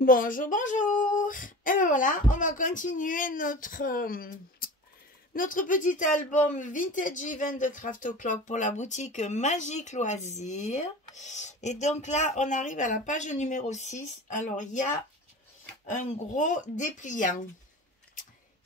Bonjour, bonjour. Et ben voilà, on va continuer notre petit album Vintage Event de Craft O'Clock pour la boutique Magique Loisirs. Et donc là, on arrive à la page numéro 6. Alors, il y a un gros dépliant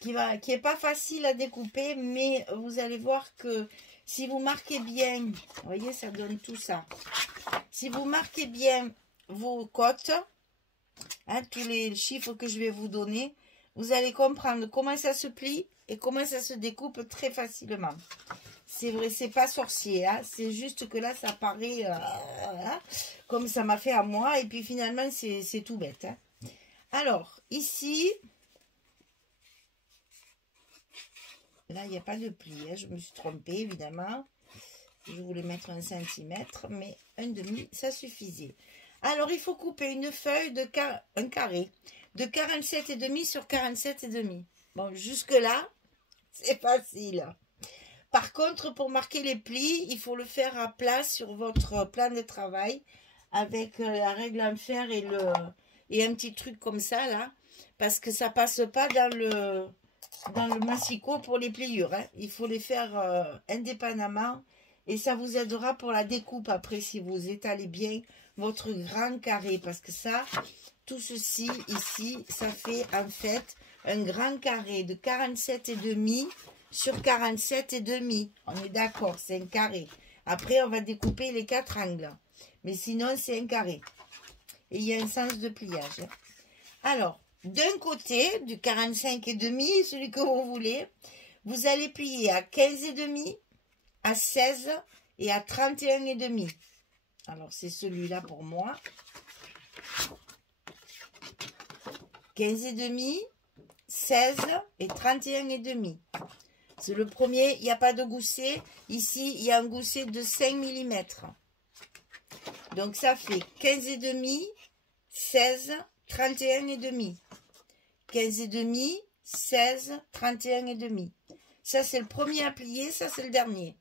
qui est pas facile à découper, mais vous allez voir que si vous marquez bien, vous voyez, ça donne tout ça. Si vous marquez bien vos cotes, tous les chiffres que je vais vous donner, vous allez comprendre comment ça se plie et comment ça se découpe très facilement. C'est vrai, c'est pas sorcier, c'est juste que là, ça paraît comme ça m'a fait à moi, et puis finalement, c'est tout bête. Alors, ici, là, il n'y a pas de pli, je me suis trompée, évidemment. Je voulais mettre 1 centimètre, mais 1,5, ça suffisait. Alors, il faut couper une feuille de un carré de 47,5 sur 47,5. Bon, jusque-là, c'est facile. Par contre, pour marquer les plis, il faut le faire à plat sur votre plan de travail avec la règle en fer et un petit truc comme ça, là, parce que ça passe pas dans le massicot pour les pliures. Il faut les faire indépendamment et ça vous aidera pour la découpe après si vous étalez bien votre grand carré, parce que ça, tout ceci ici, ça fait en fait un grand carré de 47,5 sur 47,5. On est d'accord, c'est un carré. Après, on va découper les 4 angles, mais sinon c'est un carré. Et il y a un sens de pliage. Alors, d'un côté, du 45,5, celui que vous voulez, vous allez plier à 15,5, à 16 et à 31,5. Alors, c'est celui-là pour moi. 15,5, 16 et 31,5. C'est le premier, il n'y a pas de gousset. Ici, il y a un gousset de 5 mm. Donc, ça fait 15,5, 16, 31,5. 15,5, 16, 31,5. Ça, c'est le premier à plier, ça, c'est le dernier.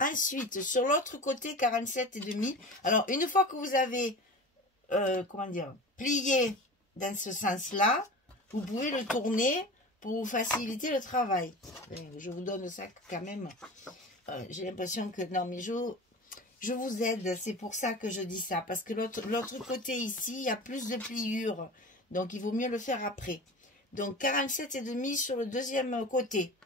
Ensuite, sur l'autre côté, 47,5. Alors, une fois que vous avez, plié dans ce sens-là, vous pouvez le tourner pour vous faciliter le travail. Je vous donne ça quand même. J'ai l'impression que, non, mais je vous aide, c'est pour ça que je dis ça. Parce que l'autre côté ici, il y a plus de pliures. Donc, il vaut mieux le faire après. Donc, 47,5 sur le deuxième côté.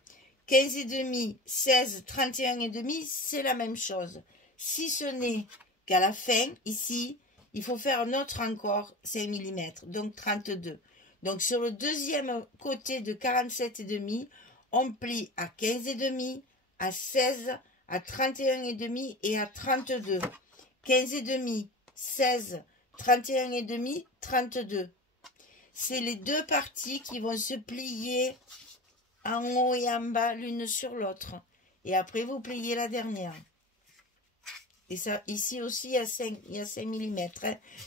15,5, 16, 31,5, c'est la même chose. Si ce n'est qu'à la fin, ici, il faut faire un autre encore 5 mm, donc 32. Donc, sur le deuxième côté de 47,5, on plie à 15,5, à 16, à 31,5 et à 32. 15,5, 16, 31,5, 32. C'est les deux parties qui vont se plier en haut et en bas l'une sur l'autre. Et après, vous pliez la dernière. Et ça, ici aussi, il y a 5 mm.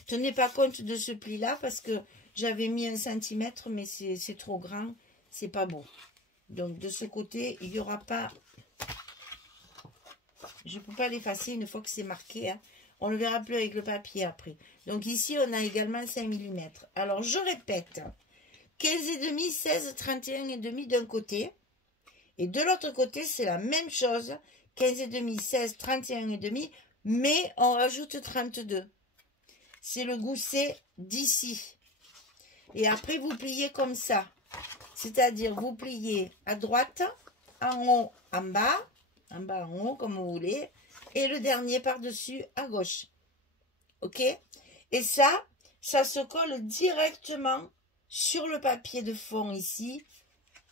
Tenez pas compte de ce pli-là parce que j'avais mis 1 cm, mais c'est trop grand. C'est pas beau. Donc, de ce côté, il n'y aura pas... Je ne peux pas l'effacer une fois que c'est marqué. On ne le verra plus avec le papier après. Donc, ici, on a également 5 mm. Alors, je répète. 15,5, 16, 31,5 d'un côté. Et de l'autre côté, c'est la même chose. 15,5, 16, 31,5. Mais on rajoute 32. C'est le gousset d'ici. Et après, vous pliez comme ça. C'est-à-dire, vous pliez à droite, en haut, en bas, en haut, comme vous voulez. Et le dernier par-dessus, à gauche. OK? Et ça se colle directement sur le papier de fond ici,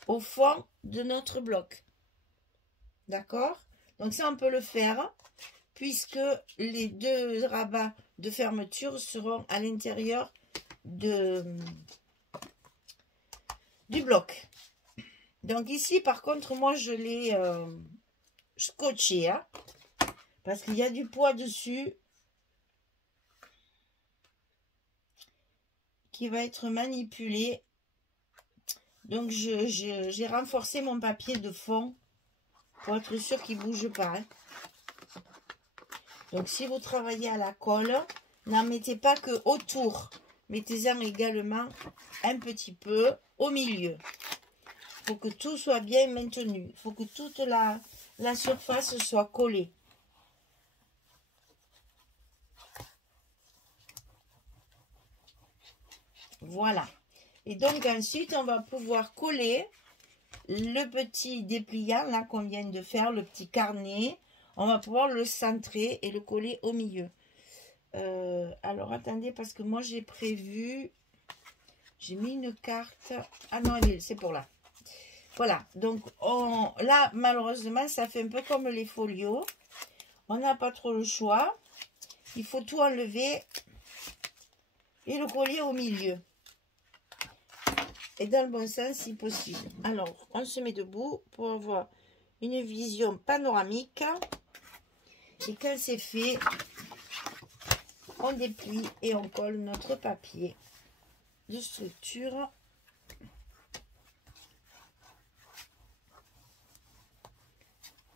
au fond de notre bloc. D'accord? Donc ça, on peut le faire, puisque les deux rabats de fermeture seront à l'intérieur du bloc. Donc ici, par contre, moi, je l'ai scotché, parce qu'il y a du poids dessus qui va être manipulé. Donc, j'ai renforcé mon papier de fond pour être sûr qu'il ne bouge pas. Donc, si vous travaillez à la colle, n'en mettez pas que autour. mettez-en également un petit peu au milieu. Il faut que tout soit bien maintenu. Il faut que toute la surface soit collée. Voilà. Et donc ensuite, on va pouvoir coller le petit dépliant là qu'on vient de faire, le petit carnet. On va pouvoir le centrer et le coller au milieu. Alors attendez, parce que moi j'ai prévu, j'ai mis une carte. Ah non, c'est pour là. Voilà, donc là malheureusement ça fait un peu comme les folios. On n'a pas trop le choix. Il faut tout enlever et le coller au milieu. Et dans le bon sens si possible. Alors, on se met debout pour avoir une vision panoramique. Et quand c'est fait, on déplie et on colle notre papier de structure.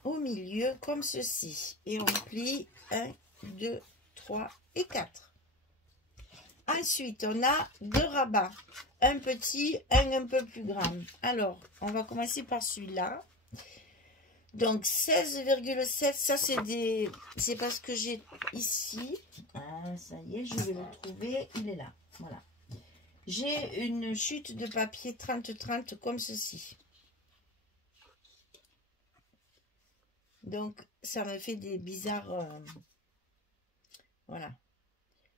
Au milieu comme ceci. Et on plie 1, 2, 3 et 4. Ensuite, on a 2 rabats. Un petit, un peu plus grand. Alors, on va commencer par celui-là. Donc, 16,7. Ça, c'est parce que j'ai ici. Ah, ça y est, je vais le trouver. Il est là. Voilà. J'ai une chute de papier 30-30 comme ceci. Donc, ça me fait des bizarres... voilà.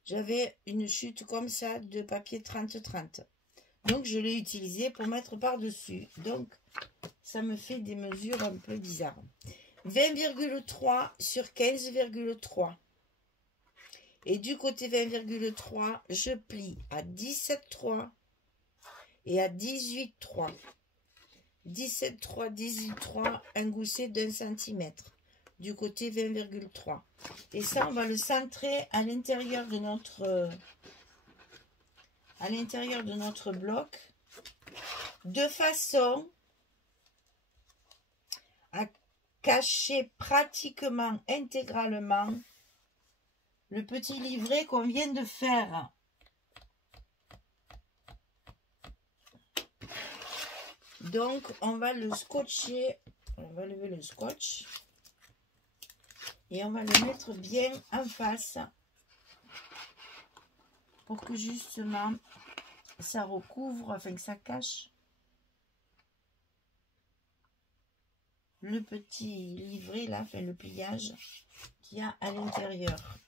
J'avais une chute comme ça de papier 30-30. Donc, je l'ai utilisé pour mettre par-dessus. Donc, ça me fait des mesures un peu bizarres. 20,3 sur 15,3. Et du côté 20,3, je plie à 17,3 et à 18,3. 17,3, 18,3, un gousset d'1 cm. Du côté 20,3. Et ça, on va le centrer à l'intérieur de notre bloc, de façon à cacher pratiquement intégralement le petit livret qu'on vient de faire. Donc, on va le scotcher, on va lever le scotch et on va le mettre bien en face pour que justement ça recouvre, enfin que ça cache le petit livret là, enfin le pliage qu'il y a à l'intérieur.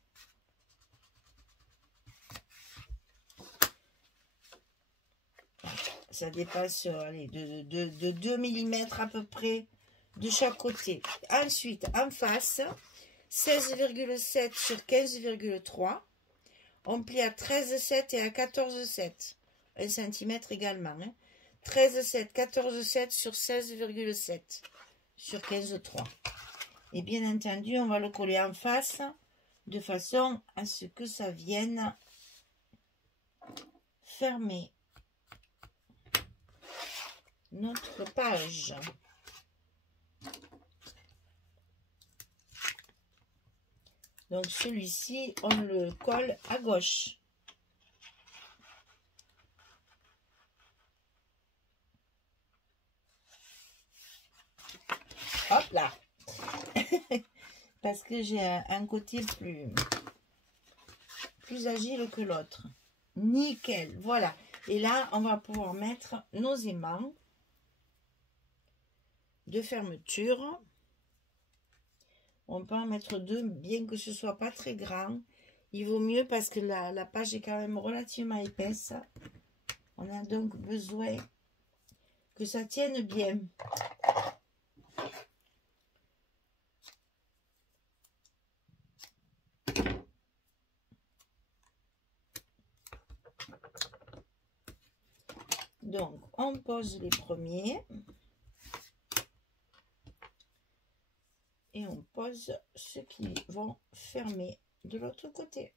Ça dépasse allez, de 2 mm à peu près de chaque côté. Ensuite, en face, 16,7 sur 15,3. On plie à 13,7 et à 14,7. 1 cm également. Hein. 13,7, 14,7 sur 16,7 sur 15,3. Et bien entendu, on va le coller en face de façon à ce que ça vienne fermer notre page. Donc celui-ci, on le colle à gauche. Hop là. Parce que j'ai un côté plus agile que l'autre. Nickel, voilà. Et là, on va pouvoir mettre nos aimants de fermeture. On peut en mettre 2, bien que ce soit pas très grand. Il vaut mieux parce que la page est quand même relativement épaisse. On a donc besoin que ça tienne bien. Donc, on pose les premiers. Et on pose ceux qui vont fermer de l'autre côté.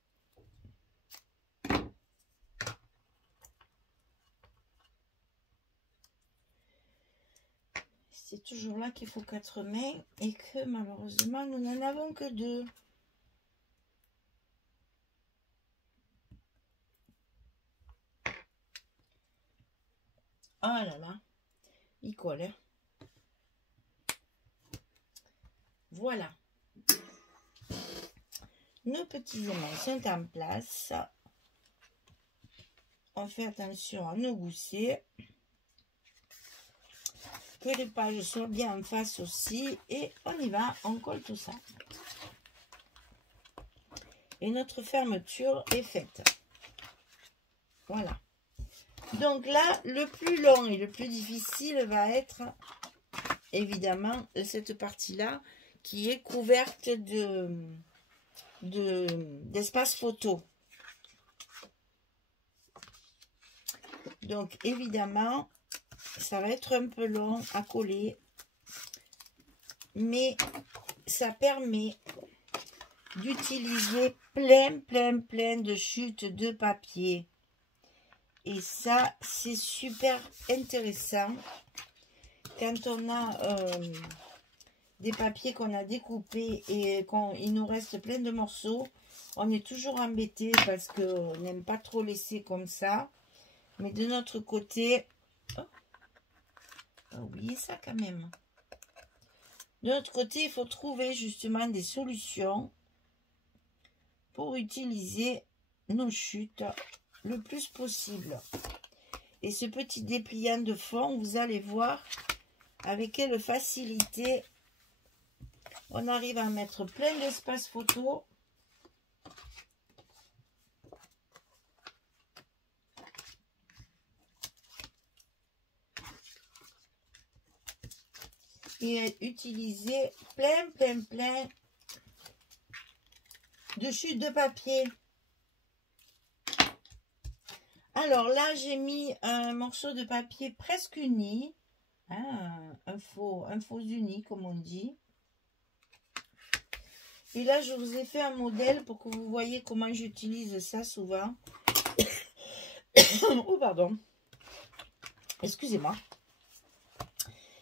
C'est toujours là qu'il faut 4 mains et que malheureusement nous n'en avons que 2. Ah là là, il colle. Hein. Voilà. Nos petits aimants sont en place. On fait attention à nos goussets. Que les pages soient bien en face aussi. Et on y va, on colle tout ça. Et notre fermeture est faite. Voilà. Donc là, le plus long et le plus difficile va être évidemment cette partie-là qui est couverte d'espace photo. Donc évidemment, ça va être un peu long à coller, mais ça permet d'utiliser plein de chutes de papier. Et ça, c'est super intéressant. Quand on a des papiers qu'on a découpés et qu'il nous reste plein de morceaux, on est toujours embêté parce qu'on n'aime pas trop laisser comme ça. Mais de notre côté, oubliez ça quand même. De notre côté, il faut trouver justement des solutions pour utiliser nos chutes le plus possible. Et ce petit dépliant de fond, vous allez voir avec quelle facilité on arrive à mettre plein d'espace photo. Et utiliser plein de chutes de papier. Alors là, j'ai mis un morceau de papier presque uni, hein, un faux uni comme on dit. Et là, je vous ai fait un modèle pour que vous voyez comment j'utilise ça souvent. Oh, pardon. Excusez-moi.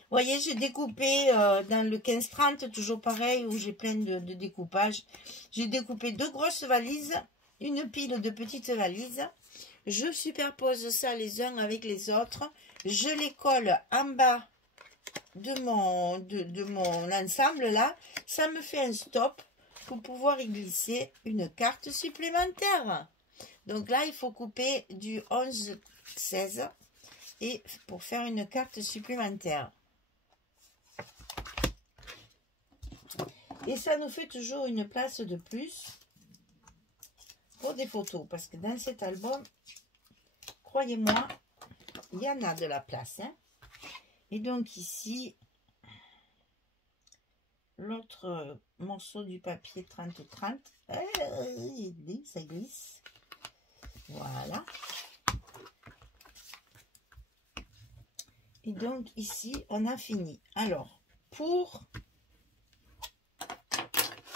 Vous voyez, j'ai découpé dans le 15-30, toujours pareil, où j'ai plein de découpages. J'ai découpé 2 grosses valises, une pile de petites valises. Je superpose ça les uns avec les autres. Je les colle en bas de mon ensemble là. Ça me fait un stop pour pouvoir y glisser une carte supplémentaire. Donc là, il faut couper du 11-16 et pour faire une carte supplémentaire. Et ça nous fait toujours une place de plus pour des photos. Parce que dans cet album, croyez-moi, il y en a de la place. Hein. Et donc ici, l'autre morceau du papier 30-30. Ça glisse. Voilà. Et donc ici, on a fini. Alors, pour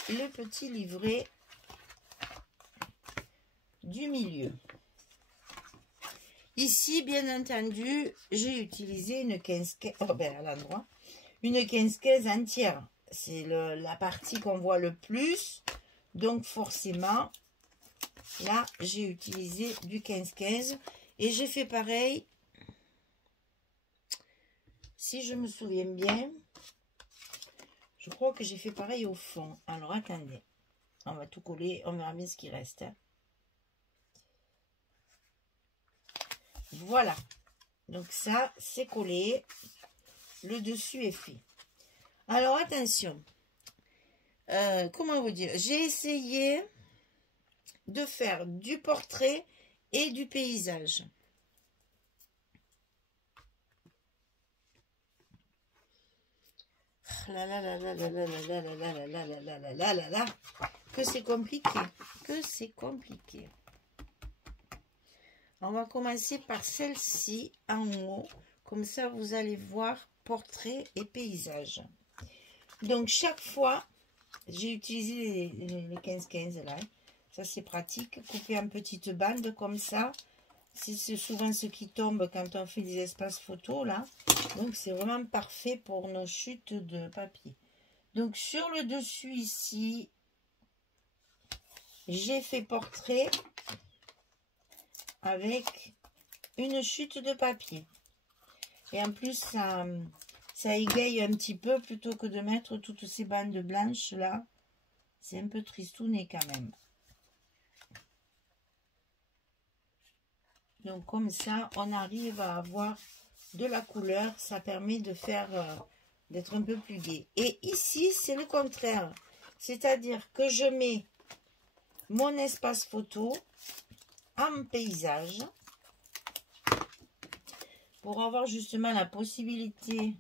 le petit livret du milieu. Ici, bien entendu, j'ai utilisé une 15-15, à l'endroit, une 15-15 entière. C'est la partie qu'on voit le plus. Donc, forcément, là, j'ai utilisé du 15-15. Et j'ai fait pareil, si je me souviens bien, je crois que j'ai fait pareil au fond. Alors, attendez. On va tout coller. On verra bien ce qui reste. Hein. Voilà. Donc, ça, c'est collé. Le dessus est fait. Alors, attention. Comment vous dire? J'ai essayé de faire du portrait et du paysage. Que c'est compliqué. Que c'est compliqué. On va commencer par celle-ci en haut. Comme ça, vous allez voir portrait et paysage. Donc, chaque fois, j'ai utilisé les 15-15 là. Ça, c'est pratique. Couper en petites bandes comme ça. C'est souvent ce qui tombe quand on fait des espaces photos là. Donc, c'est vraiment parfait pour nos chutes de papier. Donc, sur le dessus ici, j'ai fait portrait avec une chute de papier. Et en plus, ça égaye un petit peu plutôt que de mettre toutes ces bandes blanches là. C'est un peu tristouné quand même. Donc comme ça, on arrive à avoir de la couleur. Ça permet de faire, d'être un peu plus gai. Et ici, c'est le contraire. C'est-à-dire que je mets mon espace photo en paysage. Pour avoir justement la possibilité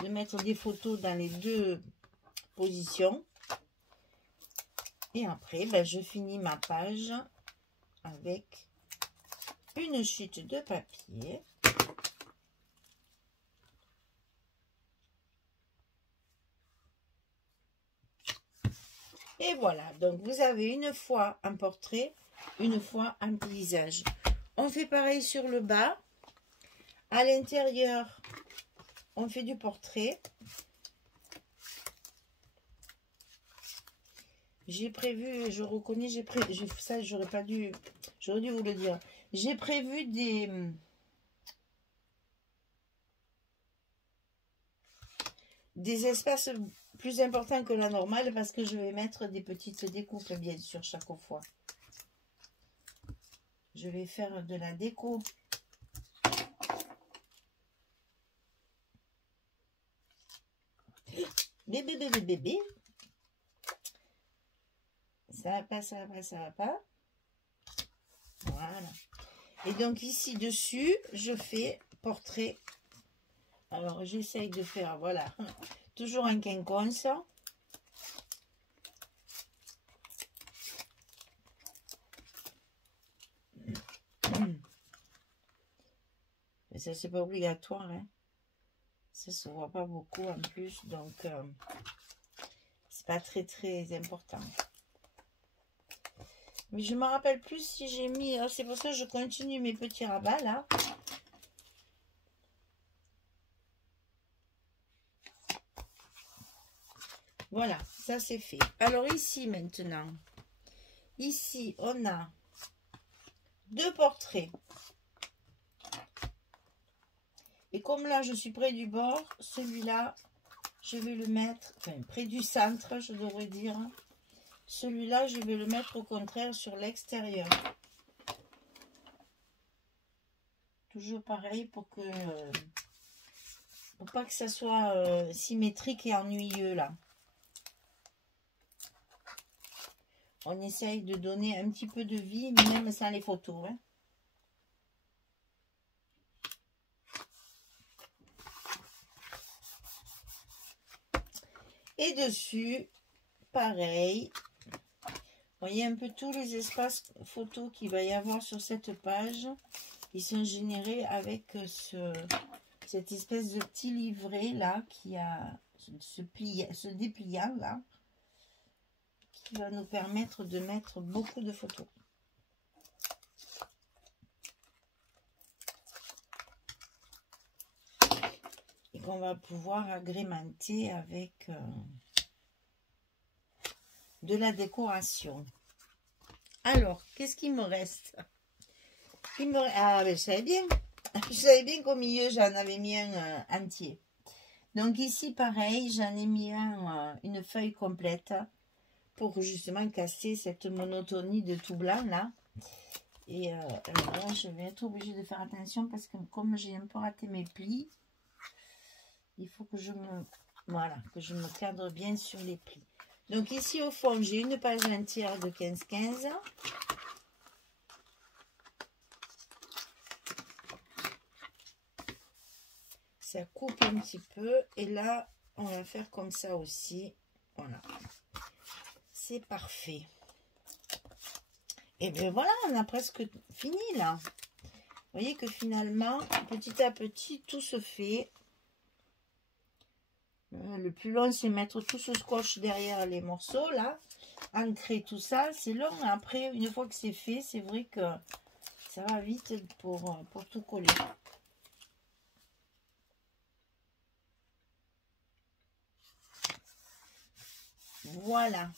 de mettre des photos dans les deux positions. Et après, ben, je finis ma page avec une chute de papier. Et voilà, donc vous avez une fois un portrait, une fois un paysage. On fait pareil sur le bas. À l'intérieur, on fait du portrait. J'ai prévu, je reconnais, ça j'aurais pas dû, j'aurais dû vous le dire. J'ai prévu des espaces plus importants que la normale parce que je vais mettre des petites découpes bien sûr chaque fois. Je vais faire de la déco. Bébé, bébé, bébé. Ça va pas, ça va pas, ça va pas. Voilà. Et donc ici dessus, je fais portrait. Alors j'essaye de faire, voilà, toujours un quinconce. Mais ça c'est pas obligatoire, hein. Ça se voit pas beaucoup en plus, donc c'est pas très important. Mais je me rappelle plus si j'ai mis, c'est pour ça que je continue mes petits rabats là. Voilà, ça c'est fait. Alors ici maintenant, ici on a deux portraits. Et comme là je suis près du bord, celui-là, je vais le mettre, enfin près du centre, je devrais dire. Celui-là, je vais le mettre au contraire sur l'extérieur. Toujours pareil pour pas que ça soit symétrique et ennuyeux là. On essaye de donner un petit peu de vie, même sans les photos, hein. Et dessus, pareil. Vous voyez un peu tous les espaces photos qu'il va y avoir sur cette page. Ils sont générés avec cette espèce de petit livret là qui a ce dépliant là qui va nous permettre de mettre beaucoup de photos. Et qu'on va pouvoir agrémenter avec de la décoration. Alors, qu'est-ce qu'il me reste? Ah, ben, je savais bien. Je savais bien qu'au milieu, j'en avais mis un entier. Donc ici, pareil, j'en ai mis une feuille complète pour justement casser cette monotonie de tout blanc là. Et là, je vais être obligée de faire attention parce que comme j'ai un peu raté mes plis, il faut que je me cadre bien sur les plis. Donc ici au fond, j'ai une page entière de 15-15. Ça coupe un petit peu. Et là, on va faire comme ça aussi. Voilà. C'est parfait. Et bien voilà, on a presque fini là. Vous voyez que finalement, petit à petit, tout se fait. Le plus long, c'est mettre tout ce scotch derrière les morceaux, là. Ancrer tout ça, c'est long. Après, une fois que c'est fait, c'est vrai que ça va vite pour tout coller. Voilà.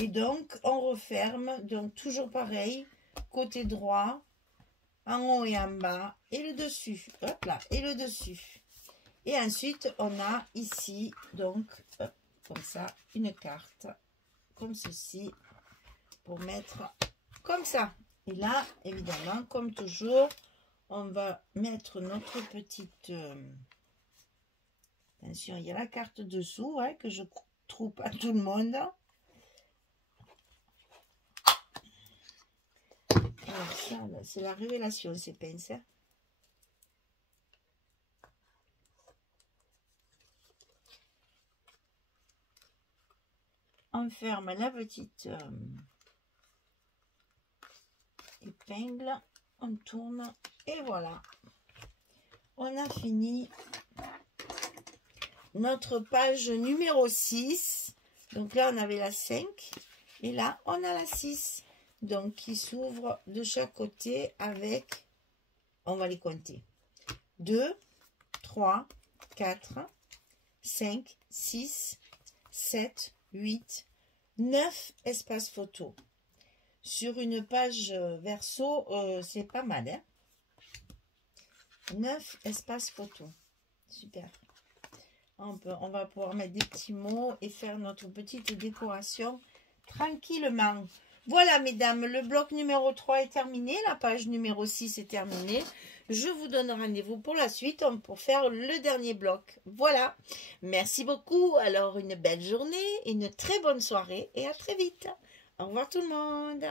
Et donc, on referme. Donc, toujours pareil. Côté droit, en haut et en bas. Et le dessus. Hop là. Et le dessus. Et ensuite, on a ici, donc, hop, comme ça, une carte. Comme ceci. Pour mettre comme ça. Et là, évidemment, comme toujours, on va mettre notre petite... attention, il y a la carte dessous, hein, que je trouve pas tout le monde. Alors ça, c'est la révélation, ces pinces. Hein. On ferme la petite épingle, on tourne et voilà. On a fini notre page numéro 6. Donc là, on avait la 5 et là, on a la 6. Donc, qui s'ouvre de chaque côté avec, on va les compter, 2, 3, 4, 5, 6, 7, 8, 9 espaces photos. Sur une page verso, c'est pas mal, hein? 9 espaces photos. Super. On va pouvoir mettre des petits mots et faire notre petite décoration tranquillement. Voilà, mesdames, le bloc numéro 3 est terminé. La page numéro 6 est terminée. Je vous donne rendez-vous pour la suite, pour faire le dernier bloc. Voilà. Merci beaucoup. Alors, une belle journée, une très bonne soirée et à très vite. Au revoir tout le monde.